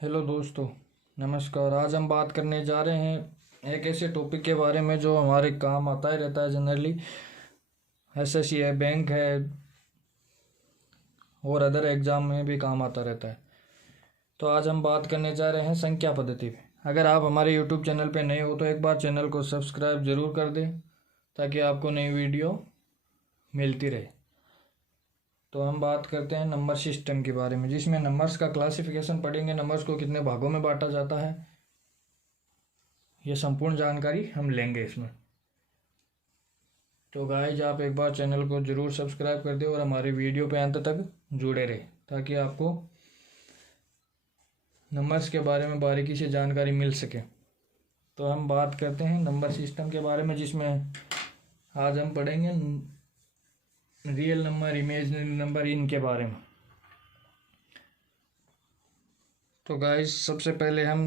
Hello दोस्तों, नमस्कार। आज हम बात करने जा रहे हैं एक ऐसे टॉपिक के बारे में जो हमारे काम आता ही रहता है जनरली। एसएससी है, बैंक है और अदर एग्ज़ाम में भी काम आता रहता है। तो आज हम बात करने जा रहे हैं संख्या पद्धति पे। अगर आप हमारे यूट्यूब चैनल पे नए हो तो एक बार चैनल को सब्सक्राइब ज़रूर कर दें ताकि आपको नई वीडियो मिलती रहे। तो हम बात करते हैं नंबर सिस्टम के बारे में, जिसमें नंबर्स का क्लासिफिकेशन पढ़ेंगे, नंबर्स को कितने भागों में बांटा जाता है, ये संपूर्ण जानकारी हम लेंगे इसमें। तो गाइज, आप एक बार चैनल को ज़रूर सब्सक्राइब कर दें और हमारी वीडियो पे अंत तक जुड़े रहे ताकि आपको नंबर्स के बारे में बारीकी से जानकारी मिल सके। तो हम बात करते हैं नंबर सिस्टम के बारे में, जिसमें आज हम पढ़ेंगे रियल नंबर, इमेजिनरी नंबर, इनके बारे में। तो गाइज, सबसे पहले हम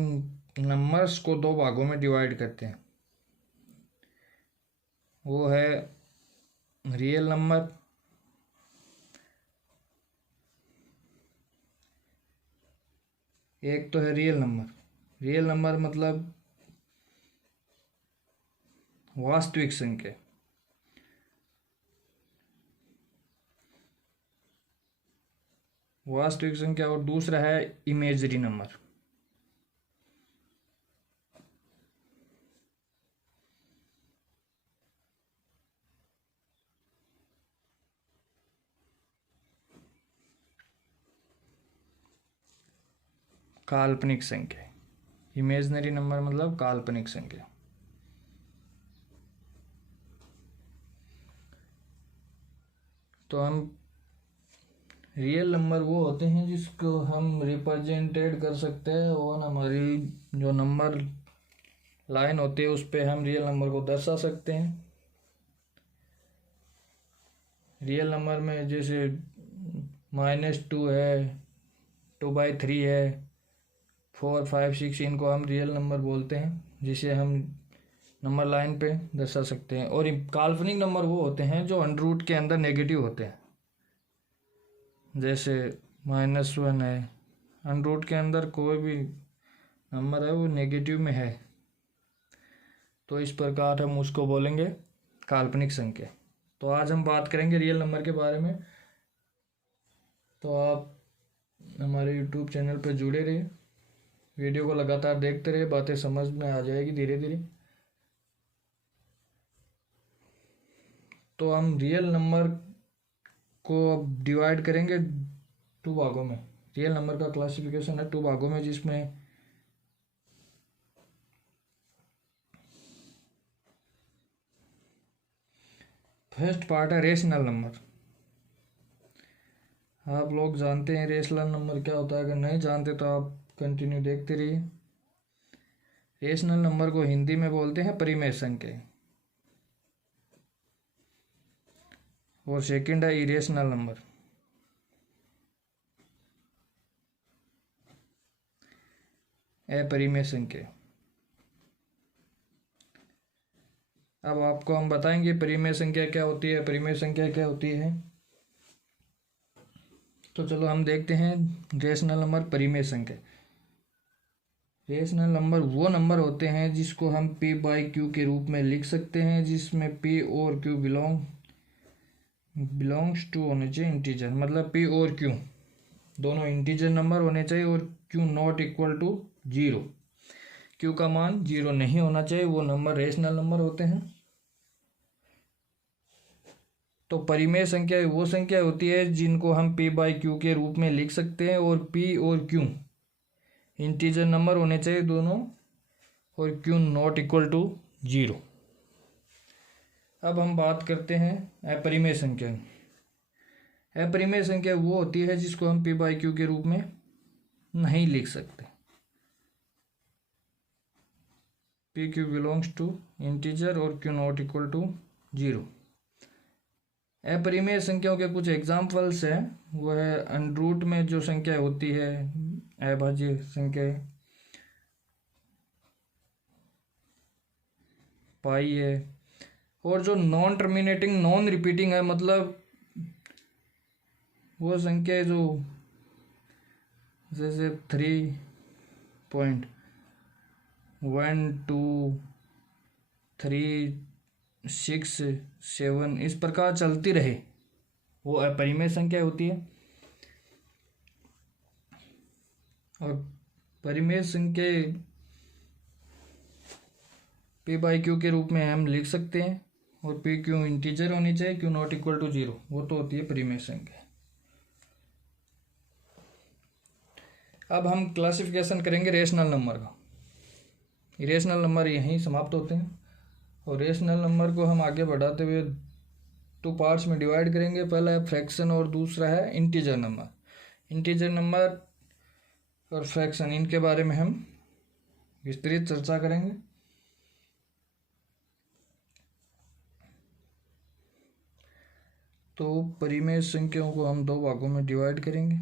नंबर्स को दो भागों में डिवाइड करते हैं। वो है रियल नंबर, एक तो है रियल नंबर। रियल नंबर मतलब वास्तविक संख्या। वास्तविक संख्या। और दूसरा है इमेजरी नंबर। काल्पनिक संख्या। इमेजिनरी नंबर मतलब काल्पनिक संख्या। तो हम रियल नंबर वो होते हैं जिसको हम रिप्रेजेंटेड कर सकते हैं और हमारी जो नंबर लाइन होती है उस पर हम रियल नंबर को दर्शा सकते हैं। रियल नंबर में जैसे -2 है, 2/3 है, 4, 5, 6, इनको हम रियल नंबर बोलते हैं, जिसे हम नंबर लाइन पे दर्शा सकते हैं। और काल्पनिक नंबर वो होते हैं जो अंडर रूट के अंदर नेगेटिव होते हैं, जैसे -1 है। अंडर रूट के अंदर कोई भी नंबर है वो नेगेटिव में है, तो इस प्रकार हम उसको बोलेंगे काल्पनिक संख्या। तो आज हम बात करेंगे रियल नंबर के बारे में। तो आप हमारे यूट्यूब चैनल पर जुड़े रहिए, वीडियो को लगातार देखते रहिए, बातें समझ में आ जाएगी धीरे धीरे। तो हम रियल नंबर को अब डिवाइड करेंगे 2 भागों में। रियल नंबर का क्लासिफिकेशन है 2 भागों में, जिसमें फर्स्ट पार्ट है रेशनल नंबर। आप लोग जानते हैं रेशनल नंबर क्या होता है, अगर नहीं जानते तो आप कंटिन्यू देखते रहिए। रेशनल नंबर को हिंदी में बोलते हैं परिमेय संख्या। और सेकंड है इरेशनल नंबर। अपरिमेय संख्या। अब आपको हम बताएंगे परिमेय संख्या क्या होती है, परिमेय संख्या क्या होती है। तो चलो हम देखते हैं रेशनल नंबर, परिमेय संख्या। रेशनल नंबर वो नंबर होते हैं जिसको हम p/q के रूप में लिख सकते हैं, जिसमें p और q बिलोंग्स टू होने चाहिए इंटीजर। मतलब p और q दोनों इंटीजर नंबर होने चाहिए और q not equal to 0। q का मान 0 नहीं होना चाहिए, वो नंबर रेशनल नंबर होते हैं। तो परिमेय संख्या वो संख्या होती है जिनको हम p/q के रूप में लिख सकते हैं और p और q इंटीजर नंबर होने चाहिए दोनों, और q नॉट इक्वल टू 0। अब हम बात करते हैं अपरिमेय संख्या। अपरिमेय संख्या वो होती है जिसको हम p/q के रूप में नहीं लिख सकते। pq बिलोंग्स टू इंटीजर और q नॉट इक्वल टू 0। अपरिमेय संख्याओं के कुछ एग्जाम्पल्स हैं, वो है अंडर रूट में जो संख्या होती है, अभाज्य संख्या, पाई है। और जो नॉन टर्मिनेटिंग, नॉन रिपीटिंग है, मतलब वो संख्या जो जैसे 3, 0.1237 इस प्रकार चलती रहे, वो अपरिमेय संख्या होती है। और परिमेय संख्या पी बाई क्यू के रूप में हम लिख सकते हैं, और पी क्यू इंटीजर होनी चाहिए, क्यू नॉट इक्वल टू 0, वो तो होती है परिमेय संख्या। अब हम क्लासिफिकेशन करेंगे रेशनल नंबर का। रेशनल नंबर यहीं समाप्त होते हैं, और रेशनल नंबर को हम आगे बढ़ाते हुए 2 पार्ट्स में डिवाइड करेंगे। पहला है फ्रैक्शन और दूसरा है इंटीजर नंबर। इंटीजर नंबर और फ्रैक्शन, इनके बारे में हम विस्तृत चर्चा करेंगे। तो परिमेय संख्याओं को हम 2 भागों में डिवाइड करेंगे,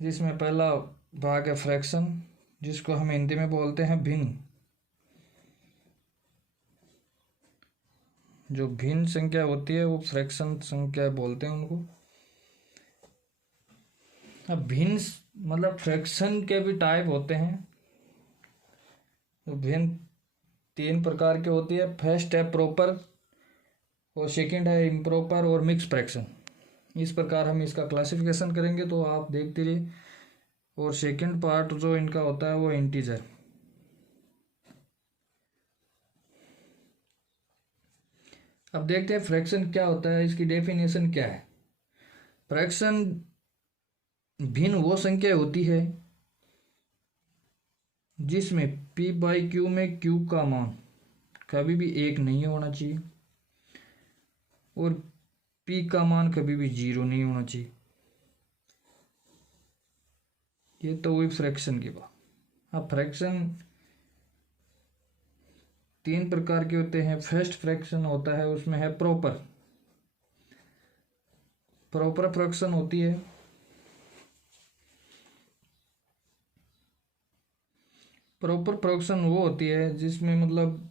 जिसमें पहला भाग है फ्रैक्शन, जिसको हम हिंदी में बोलते हैं भिन्न। जो भिन्न संख्या होती है वो फ्रैक्शन संख्या बोलते हैं उनको। अब भिन्न मतलब फ्रैक्शन के भी टाइप होते हैं। तो भिन्न 3 प्रकार के होती है। फर्स्ट है प्रॉपर, और सेकंड है इम्प्रॉपर, और मिक्स फ्रैक्शन। इस प्रकार हम इसका क्लासिफिकेशन करेंगे, तो आप देखते रहिए। और सेकंड पार्ट जो इनका होता है वो इंटीजर। अब देखते हैं फ्रैक्शन क्या होता है, इसकी डेफिनेशन क्या है। फ्रैक्शन भिन्न वो संख्या होती है जिसमें p बाई क्यू में q का मान कभी भी 1 नहीं होना चाहिए, और p का मान कभी भी 0 नहीं होना चाहिए। ये तो हुई फ्रैक्शन की बात। अब फ्रैक्शन 3 प्रकार के होते हैं। फर्स्ट फ्रैक्शन होता है, उसमें है प्रॉपर। प्रॉपर फ्रैक्शन होती है प्रॉपर फ्रैक्शन वो होती है जिसमें मतलब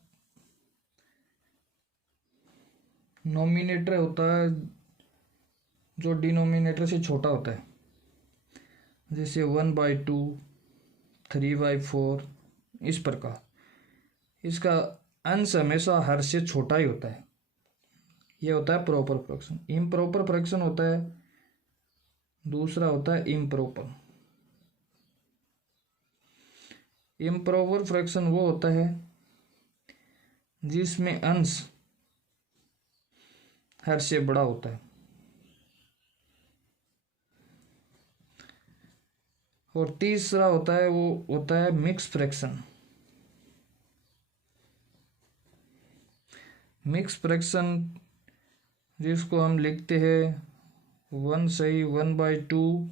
नोमिनेटर होता है जो डिनोमिनेटर से छोटा होता है, जैसे 1/2, 3/4, इस प्रकार। इसका अंश हमेशा हर से छोटा ही होता है। ये होता है प्रॉपर फ्रैक्शन। इम्प्रॉपर फ्रैक्शन होता है, दूसरा होता है इम्प्रॉपर। इम्प्रॉपर फ्रैक्शन वो होता है जिसमें अंश हर से बड़ा होता है। और तीसरा होता है वो होता है मिक्स फ्रैक्शन। मिक्स फ्रैक्शन जिसको हम लिखते हैं 1/2,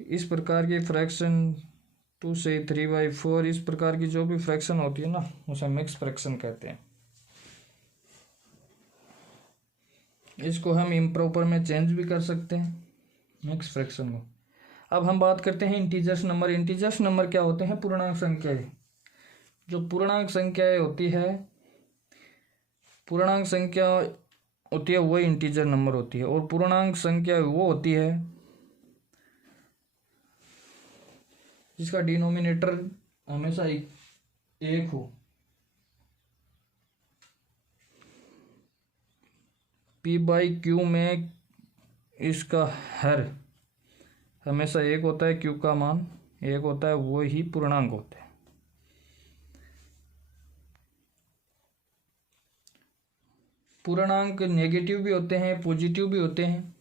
इस प्रकार के फ्रैक्शन 2/3/4, इस प्रकार की जो भी फ्रैक्शन होती है ना, उसे मिक्स फ्रैक्शन कहते हैं। इसको हम इम्प्रॉपर में चेंज भी कर सकते हैं, मिक्स फ्रैक्शन को। अब हम बात करते हैं इंटीजर्स नंबर। इंटीजर्स नंबर क्या होते हैं? पूर्णांक संख्याएं। जो पूर्णांक संख्याएं होती है, पूर्णांक संख्या होती है वही इंटीजर नंबर होती है। और पूर्णांक संख्या वो होती है जिसका डिनोमिनेटर हमेशा एक हो। p बाई क्यू में इसका हर हमेशा 1 होता है, q का मान 1 होता है, वो ही पूर्णांक होते हैं। पूर्णांक नेगेटिव भी होते हैं, पॉजिटिव भी होते हैं।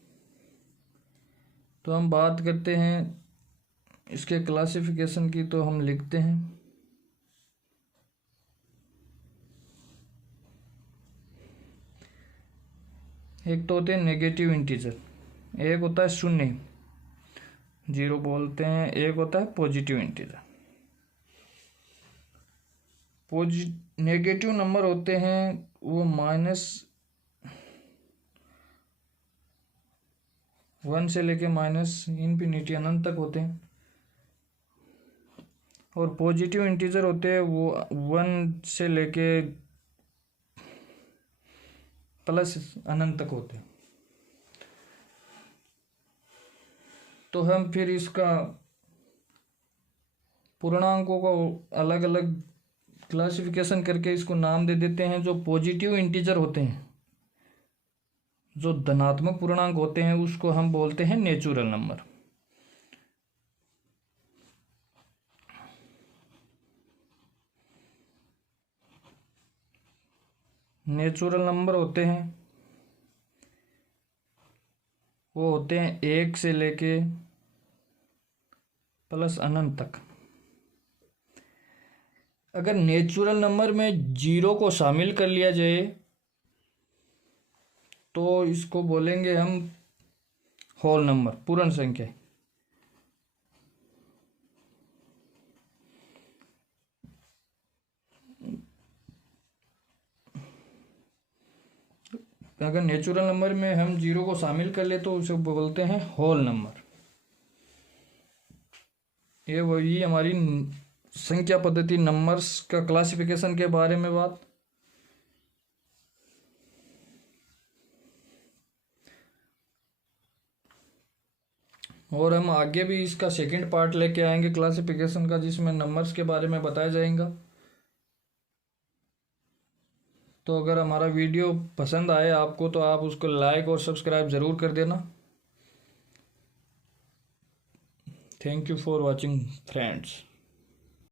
तो हम बात करते हैं इसके क्लासिफिकेशन की, तो हम लिखते हैं एक तो होते हैं नेगेटिव इंटीजर, एक होता है 0, 0 बोलते हैं, एक होता है पॉजिटिव इंटीजर। नेगेटिव नंबर होते हैं वो -1 से लेके -इन्फिनिटी अनंत तक होते हैं। और पॉजिटिव इंटीजर होते हैं वो 1 से लेके प्लस अनंत तक होते हैं। तो हम फिर इसका पूर्णांकों को अलग अलग क्लासिफिकेशन करके इसको नाम दे देते हैं। जो पॉजिटिव इंटीजर होते हैं, जो धनात्मक पूर्णांक होते हैं, उसको हम बोलते हैं नेचुरल नंबर। नेचुरल नंबर होते हैं, वो होते हैं 1 से लेके प्लस अनंत तक। अगर नेचुरल नंबर में 0 को शामिल कर लिया जाए तो इसको बोलेंगे हम होल नंबर, पूर्ण संख्या। अगर नेचुरल नंबर में हम 0 को शामिल कर ले तो उसे बोलते हैं होल नंबर। ये वही हमारी संख्या पद्धति नंबर्स का क्लासिफिकेशन के बारे में बात। और हम आगे भी इसका सेकंड पार्ट लेके आएंगे क्लासिफिकेशन का, जिसमें नंबर्स के बारे में बताया जाएगा। तो अगर हमारा वीडियो पसंद आए आपको तो आप उसको लाइक और सब्सक्राइब ज़रूर कर देना। Thank you for watching friends.